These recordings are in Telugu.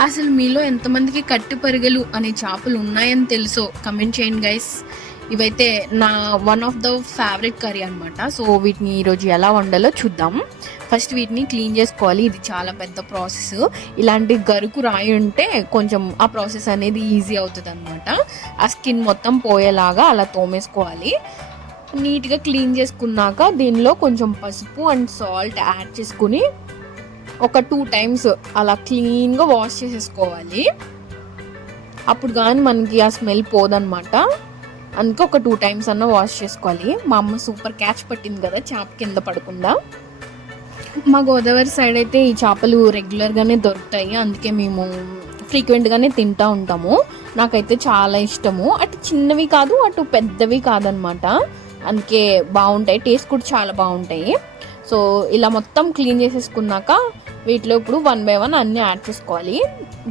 అసలు మీలో ఎంతమందికి కట్టి పరిగెలు అనే చేపలు ఉన్నాయని తెలుసో? కమెంట్ చేయండి గైస్ ఇవైతే నా one of the favourite curry అనమాట సో వీటిని ఈరోజు ఎలా వండాలో చూద్దాం. ఫస్ట్ వీటిని క్లీన్ చేసుకోవాలి. ఇది చాలా పెద్ద ప్రాసెస్ ఇలాంటి గరుకు రాయి ఉంటే కొంచెం ఆ ప్రాసెస్ అనేది ఈజీ అవుతుంది అనమాట ఆ స్కిన్ మొత్తం పోయేలాగా అలా తోమేసుకోవాలి. నీట్గా క్లీన్ చేసుకున్నాక దీనిలో కొంచెం పసుపు అండ్ సాల్ట్ యాడ్ చేసుకుని ఒక టూ టైమ్స్ అలా క్లీన్గా వాష్ చేసేసుకోవాలి. అప్పుడు కానీ మనకి ఆ స్మెల్ పోదనమాట అందుకే ఒక టూ టైమ్స్ అన్న వాష్ చేసుకోవాలి. మా అమ్మ సూపర్ క్యాచ్ పట్టింది కదా చేప కింద పడకుండా. మా గోదావరి సైడ్ అయితే ఈ చేపలు రెగ్యులర్గానే దొరుకుతాయి. అందుకే మేము ఫ్రీక్వెంట్గానే తింటూ ఉంటాము. నాకైతే చాలా ఇష్టము. అటు చిన్నవి కాదు అటు పెద్దవి కాదనమాట అందుకే బాగుంటాయి. టేస్ట్ కూడా చాలా బాగుంటాయి. సో ఇలా మొత్తం క్లీన్ చేసేసుకున్నాక వీటిలో ఇప్పుడు వన్ బై వన్ అన్నీ యాడ్ చేసుకోవాలి.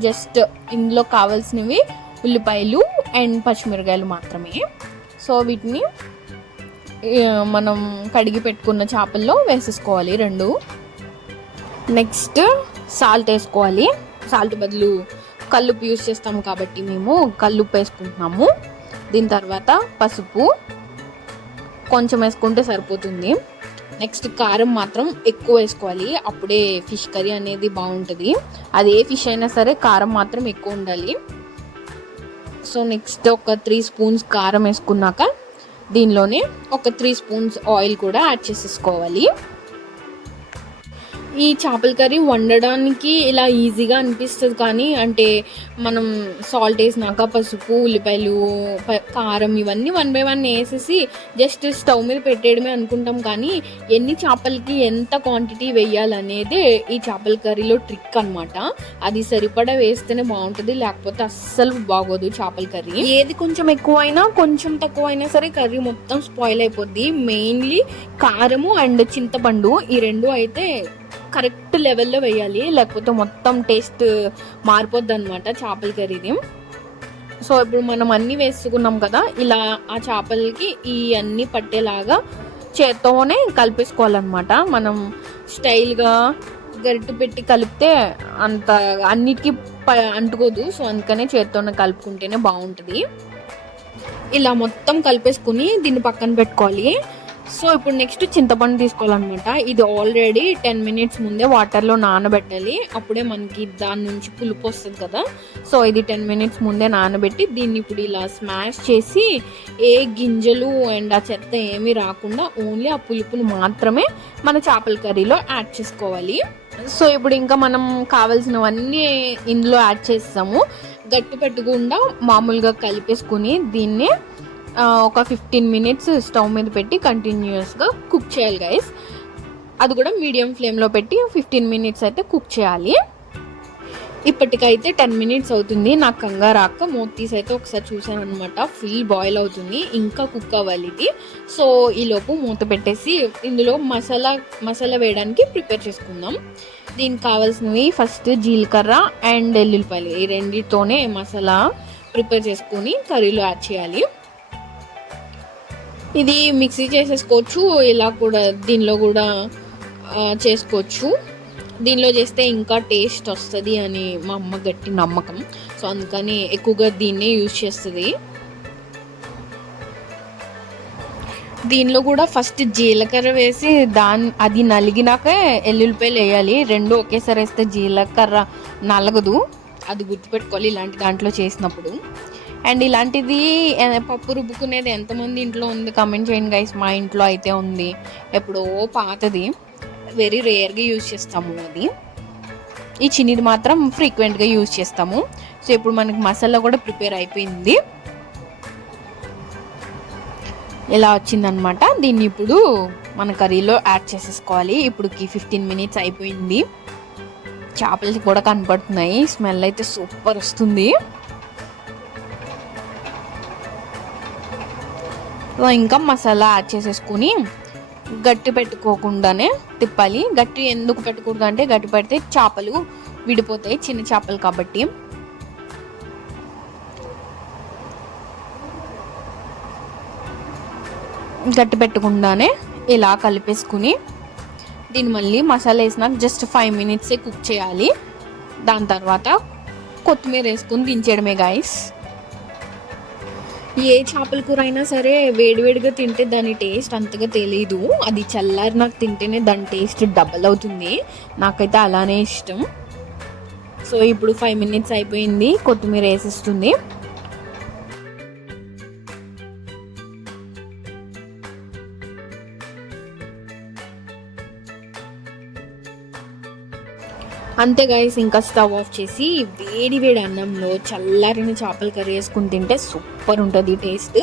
జస్ట్ ఇందులో కావాల్సినవి ఉల్లిపాయలు అండ్ పచ్చిమిరకాయలు మాత్రమే. సో వీటిని మనం కడిగి పెట్టుకున్న చేపల్లో వేసేసుకోవాలి రెండు. నెక్స్ట్ సాల్ట్ వేసుకోవాలి. సాల్ట్ బదులు కల్లుప్పు యూస్ చేస్తాం కాబట్టి మేము కల్లుప్పు వేసుకుంటున్నాము. దీని తర్వాత పసుపు కొంచెం వేసుకుంటే సరిపోతుంది. నెక్స్ట్ కారం మాత్రం ఎక్కువ వేసుకోవాలి. అప్పుడే ఫిష్ కర్రీ అనేది బాగుంటుంది. అది ఏ ఫిష్ అయినా సరే కారం మాత్రం ఎక్కువ ఉండాలి. సో నెక్స్ట్ ఒక త్రీ స్పూన్స్ కారం వేసుకున్నాక దీనిలోనే ఒక త్రీ స్పూన్స్ ఆయిల్ కూడా యాడ్ చేసేసుకోవాలి. ఈ చేపల కర్రీ వండడానికి ఇలా ఈజీగా అనిపిస్తుంది కానీ అంటే మనం సాల్ట్ వేసినాక పసుపు ఉల్లిపాయలు కారం ఇవన్నీ వన్ బై వన్ వేసేసి జస్ట్ స్టవ్ మీద పెట్టేయడమే అనుకుంటాం కానీ ఎన్ని చేపలకి ఎంత క్వాంటిటీ వేయాలనేదే ఈ చేపల కర్రీలో ట్రిక్ అన్నమాట. అది సరిపడా వేస్తేనే బాగుంటుంది లేకపోతే అస్సలు బాగోదు చేపల కర్రీ. ఏది కొంచెం ఎక్కువ అయినా కొంచెం తక్కువ అయినా సరే కర్రీ మొత్తం స్పాయిల్ అయిపోద్ది. మెయిన్లీ కారము అండ్ చింతపండు ఈ రెండు అయితే కరెక్ట్ లెవెల్లో వేయాలి. లేకపోతే మొత్తం టేస్ట్ మారిపోద్ది అనమాట చేపల కర్రీది సో ఇప్పుడు మనం అన్నీ వేసుకున్నాం కదా ఇలా ఆ చేపలకి ఈ అన్నీ పట్టేలాగా చేత్తోనే కలిపేసుకోవాలన్నమాట. మనం స్టైల్గా గరిటె పెట్టి కలిపితే అంత అన్నిటికీ ప అంటుకోదు. సో అందుకనే చేత్తోనే కలుపుకుంటేనే బాగుంటుంది. ఇలా మొత్తం కలిపేసుకుని దీన్ని పక్కన పెట్టుకోవాలి. సో ఇప్పుడు నెక్స్ట్ చింతపండు తీసుకోవాలన్నమాట. ఇది ఆల్రెడీ టెన్ మినిట్స్ ముందే వాటర్లో నానబెట్టాలి. అప్పుడే మనకి దాని నుంచి పులుపు వస్తుంది కదా. సో ఇది టెన్ మినిట్స్ ముందే నానబెట్టి దీన్ని ఇప్పుడు ఇలా స్మాష్ చేసి ఏ గింజలు అండ్ ఆ చెత్త ఏమీ రాకుండా ఓన్లీ ఆ పులుపును మాత్రమే మన చేపల కర్రీలో యాడ్ చేసుకోవాలి. సో ఇప్పుడు ఇంకా మనం కావాల్సినవన్నీ ఇందులో యాడ్ చేస్తాము. గట్టి పెట్టకుండా మామూలుగా కలిపేసుకుని దీన్ని ఒక ఫిఫ్టీన్ మినిట్స్ స్టవ్ మీద పెట్టి కంటిన్యూస్గా కుక్ చేయాలి గైస్ అది కూడా మీడియం ఫ్లేమ్లో పెట్టి ఫిఫ్టీన్ మినిట్స్ అయితే కుక్ చేయాలి. ఇప్పటికైతే టెన్ మినిట్స్ అవుతుంది. నాకు కంగారు రాక మూత తీసి అయితే ఒకసారి చూసాను అనమాట ఫుల్ బాయిల్ అవుతుంది. ఇంకా కుక్ అవ్వాలి ఇది. సో ఈలోపు మూత పెట్టేసి ఇందులో మసాలా మసాలా వేయడానికి ప్రిపేర్ చేసుకుందాం. దీనికి కావాల్సినవి ఫస్ట్ జీలకర్ర అండ్ ఎల్లుల్లిపాయలు. ఈ రెండితోనే మసాలా ప్రిపేర్ చేసుకొని కర్రీలో యాడ్ చేయాలి. ఇది మిక్సీ చేసేసుకోవచ్చు ఇలా కూడా దీనిలో కూడా చేసుకోవచ్చు. దీనిలో చేస్తే ఇంకా టేస్ట్ వస్తుంది అని మా అమ్మ గట్టి నమ్మకం. సో అందుకని ఎక్కువగా దీన్నే యూజ్ చేస్తుంది. దీనిలో కూడా ఫస్ట్ జీలకర్ర వేసి దాని అది నలిగినాక ఎల్లుల్లిపాయలు వేయాలి. రెండు ఒకేసారి వేస్తే జీలకర్ర నలగదు. అది గుర్తుపెట్టుకోవాలి ఇలాంటి దాంట్లో చేసినప్పుడు. అండ్ ఇలాంటిది పప్పు రుబ్బుకునేది ఎంతమంది ఇంట్లో ఉంది? కమెంట్ చేయండి గైస్ మా ఇంట్లో అయితే ఉంది. ఎప్పుడో పాతది. వెరీ రేర్గా యూజ్ చేస్తాము అది. ఈ చిన్నది మాత్రం ఫ్రీక్వెంట్గా యూజ్ చేస్తాము. సో ఇప్పుడు మనకి మసాలా కూడా ప్రిపేర్ అయిపోయింది. ఇలా వచ్చిందనమాట దీన్ని ఇప్పుడు మన కర్రీలో యాడ్ చేసేసుకోవాలి. ఇప్పుడుకి ఫిఫ్టీన్ మినిట్స్ అయిపోయింది. చేపలు కూడా కనపడుతున్నాయి. స్మెల్ అయితే సూపర్ వస్తుంది. ఇంకా మసాలా యాడ్ చేసేసుకుని గట్టి పెట్టుకోకుండానే తిప్పాలి. గట్టి ఎందుకు పెట్టకూడదు అంటే గట్టి పెడితే చేపలు విడిపోతాయి చిన్న చేపలు కాబట్టి. గట్టి పెట్టకుండానే ఇలా కలిపేసుకుని దీన్ని మళ్ళీ మసాలా వేసినాక జస్ట్ ఫైవ్ మినిట్సే కుక్ చేయాలి. దాని తర్వాత కొత్తిమీర వేసుకొని దించేయడమే గాయస్ ఏ చేపల కూర అయినా సరే వేడివేడిగా తింటే దాని టేస్ట్ అంతగా తెలియదు అది చల్లారి నాకు తింటేనే దాని టేస్ట్ డబల్ అవుతుంది. నాకైతే అలానే ఇష్టం. సో ఇప్పుడు ఫైవ్ మినిట్స్ అయిపోయింది. కొత్తిమీర వేసిస్తుంది. అంతే గాయస్ ఇంకా స్టవ్ ఆఫ్ చేసి వేడి వేడి అన్నంలో చల్లారిన చేపల కర్రీ వేసుకుని తింటే సూపర్ ఉంటుంది టేస్ట్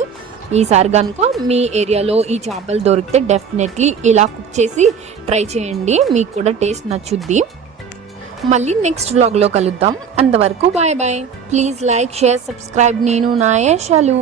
ఈసారి కనుక మీ ఏరియాలో ఈ చేపలు దొరికితే డెఫినెట్లీ ఇలా కుక్ చేసి ట్రై చేయండి మీకు కూడా టేస్ట్ నచ్చుద్ది. మళ్ళీ నెక్స్ట్ వ్లాగ్లో కలుద్దాం. అంతవరకు bye bye please like share subscribe నేను నా యశాలు